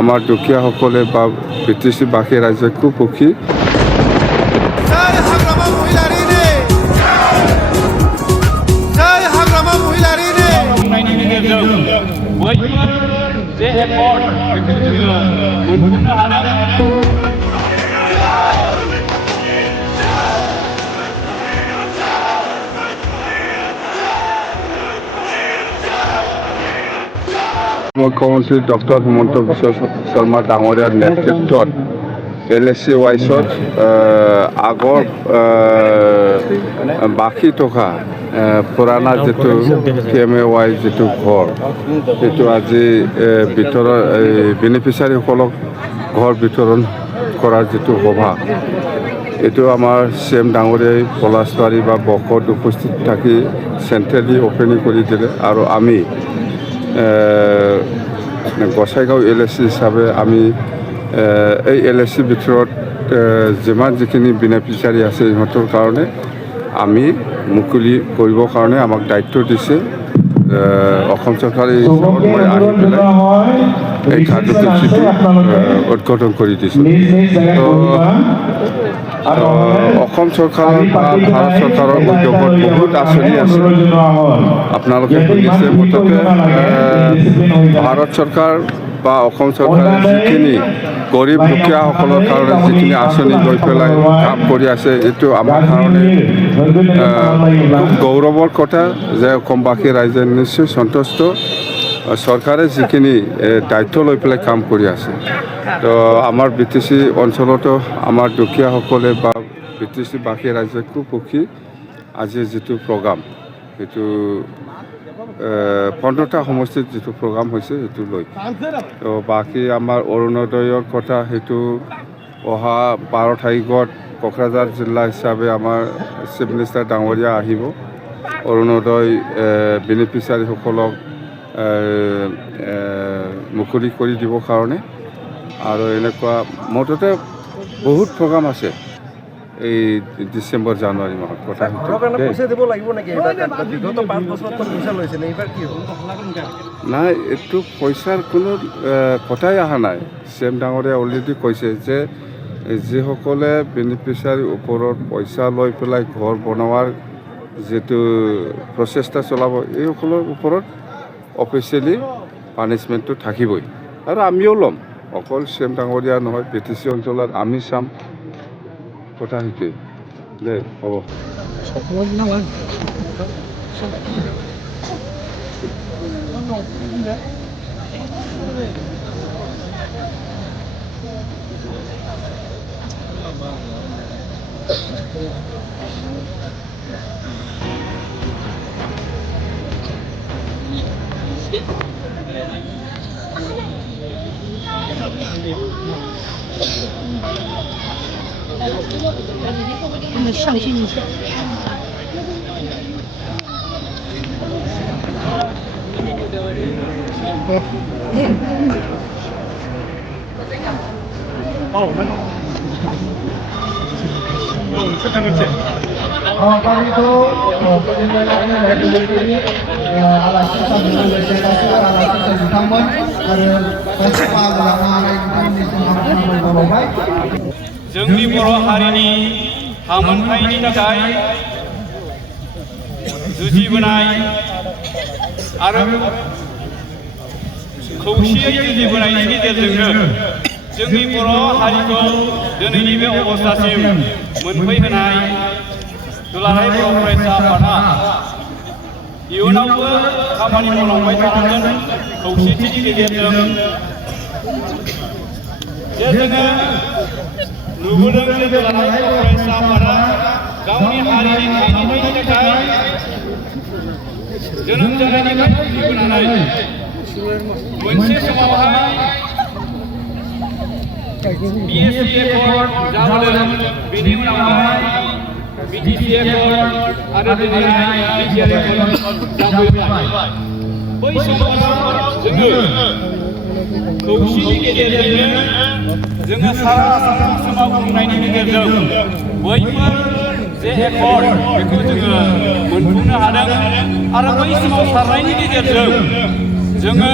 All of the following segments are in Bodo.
আমাৰ দুখীয়াসকলে বা বিটিচি বাকী ৰাইজে খুব সুখী। মুখ্যমন্ত্ৰী ডক্টৰ হিমন্ত বিশ্ব শৰ্মা ডাঙৰীয়াৰ নেতৃত্বত LSC ৱাইছত আগৰ বাকী থকা পুৰণা যিটো PMAY যিটো ঘৰ সেইটো আজি বেনিফিচিয়াৰীসকলক ঘৰ বিতৰণ কৰাৰ যিটো সভা এইটো আমাৰ CM ডাঙৰীয়াই পলাশবাৰী বা বকত উপস্থিত থাকি চেণ্ট্ৰেলি অপেনিং কৰি দিলে আৰু আমি গোসাইগাঁও LSC হিচাপে আমি এই LSC ভিতৰত যিমান যিখিনি বেনিফিচিয়াৰী আছে সিহঁতৰ কাৰণে আমি মুকলি কৰিবৰ কাৰণে আমাক দায়িত্ব দিছে। অসম চৰকাৰে মই আহি পেলাই এই কাৰ্যসূচীটো উদ্বোধন কৰি দিছোঁ। অসম চৰকাৰ বা ভাৰত চৰকাৰৰ উদ্যোগত বহুত আঁচনি আছে আপোনালোকে শুনিছে। মুঠতে ভাৰত চৰকাৰ বা অসম চৰকাৰে যিখিনি গৰীব দুখীয়াসকলৰ কাৰণে যিখিনি আঁচনি লৈ পেলাই কাম কৰি আছে এইটো আমাৰ কাৰণে খুব গৌৰৱৰ কথা যে অসমবাসী ৰাইজে নিশ্চয় সন্তুষ্ট। চৰকাৰে যিখিনি দায়িত্ব লৈ পেলাই কাম কৰি আছে তো আমাৰ BTC অঞ্চলতো আমাৰ দুখীয়াসকলে বা BTC বাকী ৰাইজে খুব সুখী। আজিৰ যিটো প্ৰগ্ৰাম সেইটো 15টা সমষ্টিত যিটো প্ৰগ্ৰাম হৈছে সেইটো লৈ তো বাকী আমাৰ অৰুণোদয়ৰ কথা সেইটো অহা 12 তাৰিখত কোকৰাঝাৰ জিলা হিচাপে আমাৰ চিফ মিনিষ্টাৰ ডাঙৰীয়া আহিব অৰুণোদয় বেনিফিচিয়াৰীসকলক মুকলি কৰি দিবৰ কাৰণে। আৰু এনেকুৱা মুঠতে বহুত প্ৰগ্ৰাম আছে এই ডিচেম্বৰ জানুৱাৰী মাহত কথা নাই। এইটো পইচাৰ কোনো কথাই অহা নাই। CM ডাঙৰীয়া অলৰেডি কৈছে যে যিসকলে বেনিফিচিয়াৰীৰ ওপৰত পইচা লৈ পেলাই ঘৰ বনোৱাৰ যিটো প্ৰচেষ্টা চলাব এইসকলৰ ওপৰত অফিচিয়েলি পানিছমেণ্টটো থাকিবই আৰু আমিও ল'ম। অকল CM ডাঙৰীয়া নহয় BTC অঞ্চলত আমি চাম কথা সেইটোৱে দে হ'ব।上去一下。Kali itu penyelenggaraan dari ini alat kita menjadi alat kita ditambah ada festival yang ada di Singapura baik. जोंनि बर' हारिनि हामोनथायनि थाखाय जुजिबोनाय आरो खौसेयै जुजिबोनायनि गेजेरजोंनो जोंनि बर' हारिखौ दिनैनि बे अबस्थासिम मोनफैहोनाय दुलाराय बर' फरायसा आफादा इयुनावबो खामानि मावलांबाय थानांगोन खौसेथिनि गेजेरजों जे जोङो नुबोदों जे दुलाराय बर' फरायसा आफादा गावनि हारिनि थांनायनि थाखाय जोनोम जानायनिफ्राय फैबोनानै मोनसे समावहाय BSC एकर्ड जाबोदों बेनि उनावहाय BTC एकर्ड आरो दिनैहाय BTR एकर्ड जाबोबाय। बै समाव जोङो खौसेनि गेजेरजोंनो जोङो सारा आसाम सोमावसारनायनि गेजेरजों बैफोर जे एकर्ड बेखौ जोङो मोनफुंनो हादों आरो बै सोमावसारनायनि गेजेरजों जोङो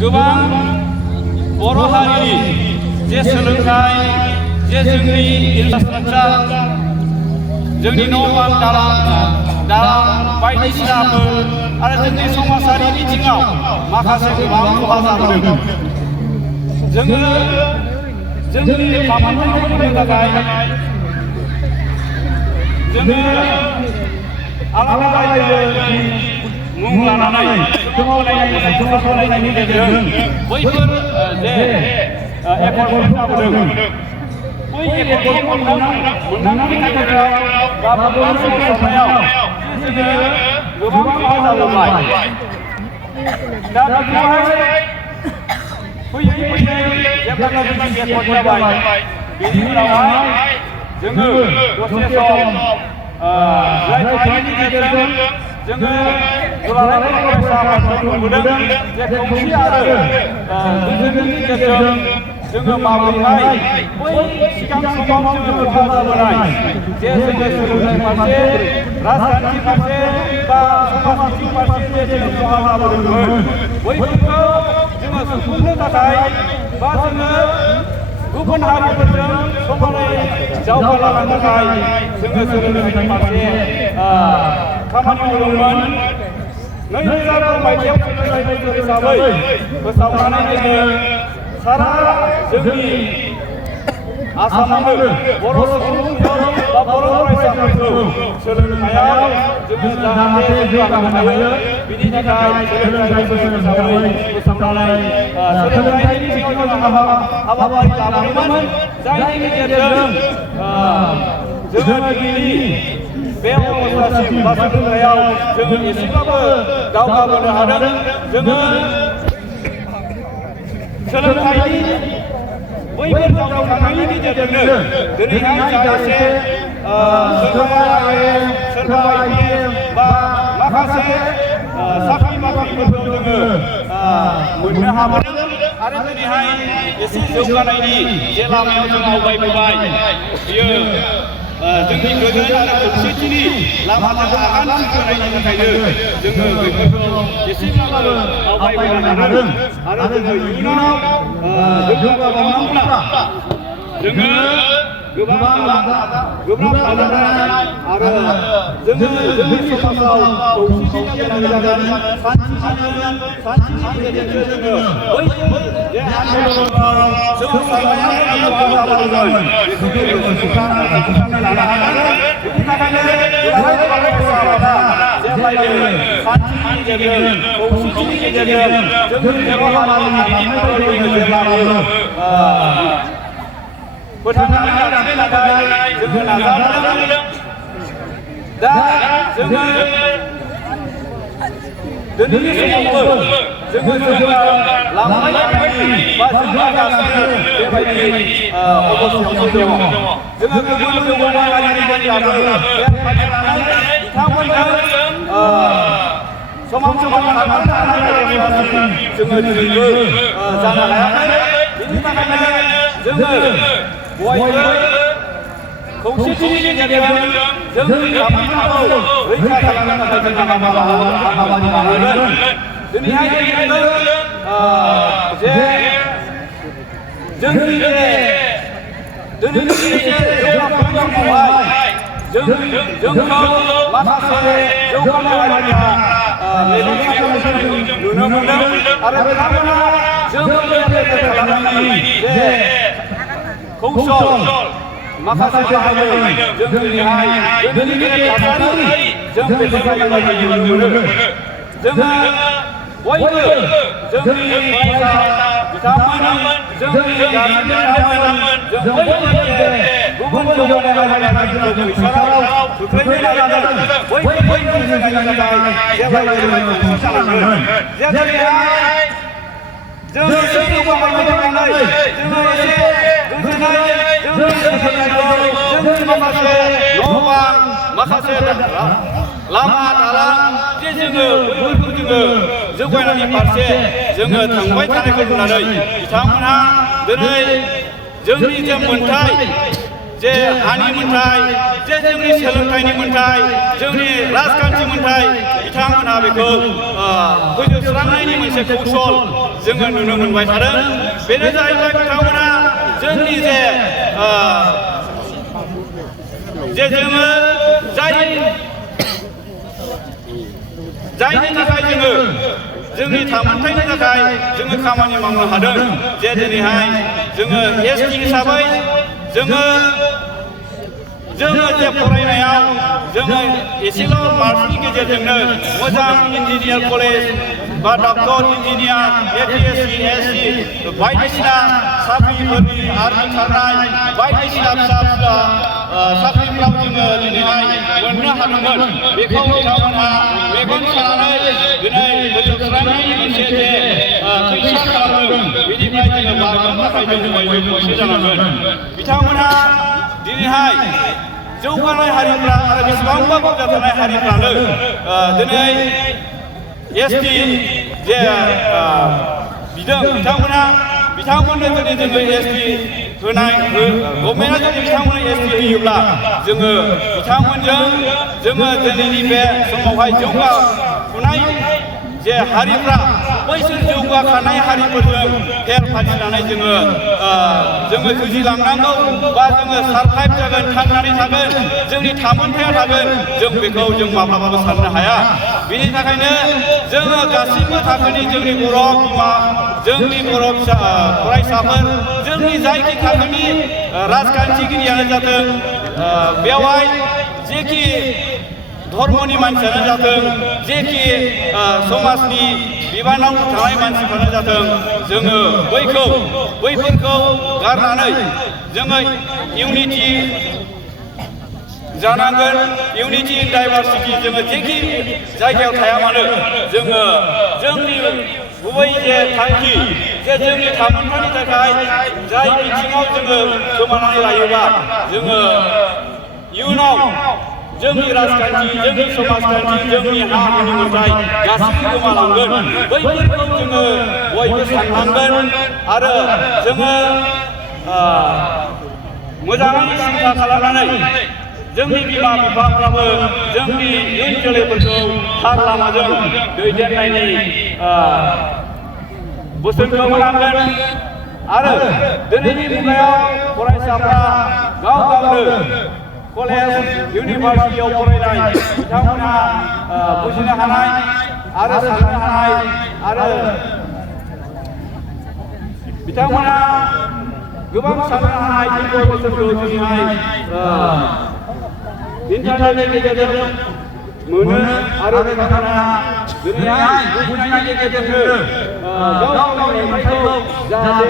गोबां बर' हारिनि जे सोलोंथाइ जे जोंनि इनफ्रास्ट्राक्चार जोंनि न' बां दालां बायदिसिनाफोर आरो जोंनि समाजारि बिथिङाव माखासे गोबां खहा जाबोदों। जोङो जोंनि खामानिखौ मोननो थाखाय जोङो आलादा रायजोनि मुं लानानै सामलायनायनि गेजेरजों बैफोर जे एकर्डफोर जाबोदों बै एकर्डखौ मोननांगौनि गेजेराव गाबोन सोमावसारनायाव जोङो गोबां खहा जाबोबाय। दा बेखौहाय फैयै जेब्लानाखि एकर्ड जाबाय बेनि उनावहाय जोङो दसे सम रायज्लायनायनि गेजेरजों जोङो दुलाराय फरायसा आफादखौ नुबोदों जे खौसे आरो गोजोननि गेजेरजों जोङो माबोरैहाय बै सिगां समाव जोङो खहा जाबोनाय जे जोङो सोलोंथाइ फारसे राजखान्थि फारसे बा समाज बिथिं फारसे जे जोङो खहा जाबोदोंमोन बैफोरखौ जोङो सुफुंनो थाखाय बा जोङो गुबुन हारिफोरजों समानै दावगालांनो थाखाय जोङो सोलोंथाइनि फारसे खामानि मावदोंमोन। 2009 मायथाइयाव सोलोंथाइ बोसोर हिसाबै फोसावनानै जोङो सारा जोंनि आसामावनो बर' सुबुंफोर बा बर' फरायसाफोरखौ सोलोंथाइयाव जोङो जाहाथे जौगाहोनो हायो बिनि थाखाय सोलोंथाइ बोसोर हिसाबै फोसावनानै सोलोंथाइनि बिथिङाव जोङो हाबाफारि लाबोदोंमोन जायनि गेजेरजों जोङो दिनैनि बे अबस्थासिम बा सोलोंथाइयाव जोङो एसेबाबो दावगाबोनो हादों। जोङो सोलोंथाइनि बैफोर दावगाखांनायनि गेजेरजोंनो दिनैहाय जा एसे सोरबा IAS सोरबा IPS बा माखासे साख्रि बाख्रिफोरखौ जोङो मोननो हाबोदों आरो दिनैहाय एसे जौगानायनि जे लामायाव जों आवगायबोबाय बियो जोंनि गोजोन आरो खौसेथिनि लामाजों आगान सुरनायनि थाखायनो जोङो बेफोरखौ एसेब्लाबो आवगायबोनो हादों आरो जोङो इयुनाव जौगाबावनांगौब्ला जोङो गोब्राब नाजानाय आरो जोङो जोंनि समाजाव खौसेथि गोनां जागोन सान्थिनि गेजेरजों जोङो बैफोर जे आन्दलनफोराव सोमावसारनायाव खहा जाबोदोंमोन बेखौ जोङो सुस्रांना लानो हागोन। बेनि थाखायनो दुलाराय फरायसा आफादा जेब्लायबो सान्थिनि गेजेरजों खौसेथिनि गेजेरजों जोंनि बर' हारिनि लामाफोरखौ जोङो जेब्लाबो फोथांनानै लाखिनो थाखाय जोङो नाजाबोदों। दा जोङो दिनैनि समावबो जोङो जौगालांबाय थानायनि बा जौगागासिनो बेबायदि अबस्थायावसो दङ। जोङो गुबुन गुबुन हारिफोरनियाबो बिथांमोनजों समान थांनानै थानो नागिरगासिनो जोङो दिनैबो जानो हायाखै। बिनि थाखायनो जोङो बयबो खौसेथिनि गेजेरजों जोंनि लामाखौ रैखा खालामनो थाखाय जों हाबाफारि लानांगोन। दिनैहाय जे जोंनि दिनैनि जौगाफुनाय समावहाय जोंखौ माखासे जौगानाय हारिफ्रा नुनो मोनदों आरो बिथांमोना जोंखौ खालामनायनि जे कौशल माखासे बाहायदों जों दिनैहाय दिनैनि थासारि जों बेफोरबायदि नुनो मोनो। जोङो बयबो जोंनि फरायसा बिथांमोन जोंनि गारजेन बिथांमोन जों बयबो गुबुन जौगानाय हारिफोरखौ खैसाराव खोख्लैनो नाजादों। बैफोरखौ जौगानायनि थाखाय जेब्लायबो जों खौसे जानांगोन। जेरैहाय जों एसे जौगानायनि थाखाय जोङो एसे गोजोननाय जोंनि माखासे न' बां माखासे लामा दालां जे जोङो बैफोरखौ जोङो जौगानायनि फारसे जोङो थांबाय थानायखौ नुनानै बिथांमोनहा दिनै जोंनि जे मोन्थाय जे हानि मोन्थाय जे जोंनि सोलोंथाइनि मोन्थाय जोंनि राजखान्थि मोन्थाय बिथांमोनहा बेखौ फोजोबस्रांनायनि मोनसे कौशल जोङो नुनो मोनबाय थादों बेनो जाहैबाय बिथांमोना जोंनि जे जोङो जायनि थाखाय जोङो जोंनि थामोनथायनि थाखाय जोङो खामानि मावनो हादों जे दिनैहाय जोङो एसटि हिसाबै जोङो जे फरायनायाव जोङो एसेल' मार्कसनि गेजेरजोंनो मोजां इन्जिनियार कलेज बा डक्टर इन्जिनियार एपिएससि एससि बायदिसिना साख्रिफोरनि आर्मि खारनाय बायदिसिना फिसा फिसा साख्रिफ्राव जोङो दिनैहाय मोननो हादोंमोन बेखौ बिथांमोनहा मेगन सानानै दिनै फोजोबस्रांनायनि मोनसे जे खैसा खालामदों बेनिफ्राय जोङो बारग'नो थाखाय जों बयबो खौसे जानांगोन बिथांमोनहा दिनैहाय जौगानाय हारिफ्रा आरो बेसेबांबा बुरजा थानाय हारिफ्रानो दिनै एसटि जे बिदों बिथांमोननो जुदि जोङो एसटि होनाय गभर्नमेन्टआ जुदि बिथांमोननो एसटि होयोब्ला जोङो बिथांमोनजों जोङो दिनैनि बे समावहाय जौगाफुनाय जे हारिफ्रा बैसोर जौगाखानाय हारिफोरजों फेर फाथिनानै जोङो जुजिलांनांगौ बा जोङो सारभाइभ जागोन थांनानै थागोन जोंनि थामोनथाया थागोन जों बेखौ जों माब्लाबाबो साननो हाया बेनि थाखायनो जोङो गासैबो थाखोनि जोंनि बर' बिमा जोंनि बर' फरायसाफोर जोंनि जायखि थाखोनि राजखान्थिगिरियानो जाथों बेवहाय जेखि धर्मनि मानसियानो जाथों जेखि समाजनि बिबानाव थानाय मानसिफ्रानो जाथों जोङो बैफोरखौ गारनानै जोङो इउनिटि जानांगोन इउनिटि इन डाइभारसिटि जोङो जेखि जायगायाव थाया मानो जोङो जोंनि गुबै जे थांखि जे जोंनि थामोनथानि थाखाय जाय बिथिङाव जोङो खोमानानै लायोबा जोङो इयुनाव जोंनि राजखान्थि जोंनि समाजखान्थि जोंनि हा हुनि मोनथाय गासैबो गोमालांगोन बैफोरखौ जोङो बयबो साननांगोन आरो जोङो मोजाङै सिन्था खालामनानै जोंनि बिमा बिफाफ्राबो जोंनि इयुन जोलैफोरखौ थार लामाजों दैदेननायनि बोसोनखौ होनांगोन आरो दिनैनि मुगायाव फरायसाफ्रा गाव गावनो कलेज इउनिभार्सिटियाव फरायनाय बिथांमोनहा बुजिनो हानाय आरो साननो हानाय आरो बिथांमोनहा गोबां साननो हानाय इनफरमेसनखौ दिनैहाय इन्टारनेटनि गेजेरजों मोनो आरो बिथांमोनहा दिनैहाय बुजिनायनि गेजेरजोंनो गाव गावनि मोनथायखौ जाहाथे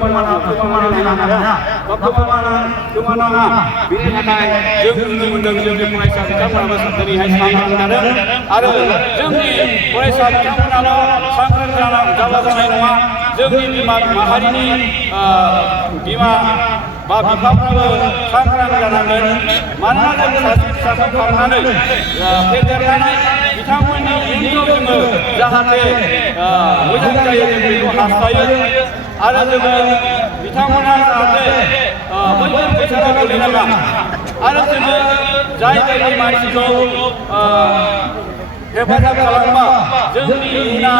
खोमानानै हाया बा खोमानाङा बेनि थाखाय जों नुनो मोनदों जोंनि फरायसा बिथांमोनाबो दिनैहाय सांग्रां जादों आरो जोंनि फरायसा बिथांमोनाल' सांग्रां जाबा जानाय नङा जोंनि बिमा माहारिनि बिमा बा बिफाफ्राबो सांग्रां जानांगोन मानोना जों सासे फिसाखौ खालामनानै फेदेरनानै बिथांमोननि इयुनखौ जोङो जाहाथे मोजां जायो जों बेखौ हास्थायो आरो जोङो बिथांमोनहा जाहाथे बैफोर खैसाराव गोलैनाङा आरो जोङो जायबायदि मानसिखौ हेफाजाब खालामबा जोंनि इयुना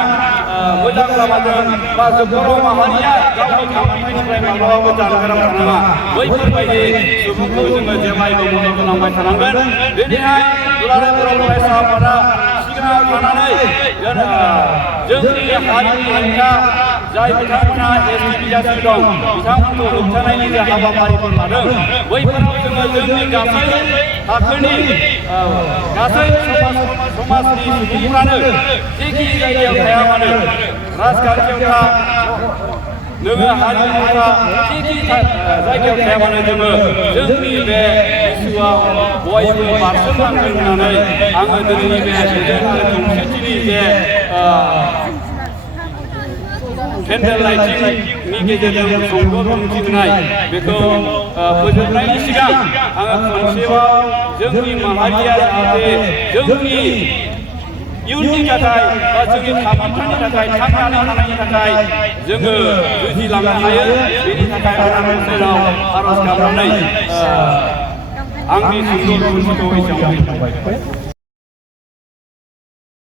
मोजां लामाजों बा बर' माहारिया गावनि थामोनथायनिफ्राय माब्लाबाबो जानगाराव थानाङा बैफोरबायदि सुबुंखौ जोङो जेब्लायबो मदद खालामबाय थानांगोन दिनैहाय दुलाराय बर' फरायसा आफादा सिगाङाव थानानै जोंनि हारिनि हेंथा जाय बिथांमोनहा एसटि बिजाथि दं बिथांमोनखौ होबथानायनि जे हाबाफारिफोर लादों बैफोराव जोङो जोंनि गासै थाखोनि गासै समाजनि सुबुंफ्रानो जेखि जायगायाव थाया मानो राजखान्थियाव था नोङो हारिमु था जेखि जायगायाव थाया मानो जोङो जोंनि बे इस्युआव बयबो बारसोमनांगोन होननानै आङो दिनैनि बे गोजोन आरो खौसेथिनि जे केन्डेल लाइटिंनि गेजेरजों संग दिन्थि होनाय बेखौ फोजोबनायनि सिगां आङो खनसेबाव जोंनि माहारिया जाहाथे जोंनि इयुननि थाखाय बा जोंनि थामोनथानि थाखाय थांनानै थानायनि थाखाय जोङो जुजिलांनो हायो बेनि थाखाय आं इसोरनाव आर'ज गाबनानै आंनि सुंद' बिबुंथिखौ एसेयावनो दोनबाय।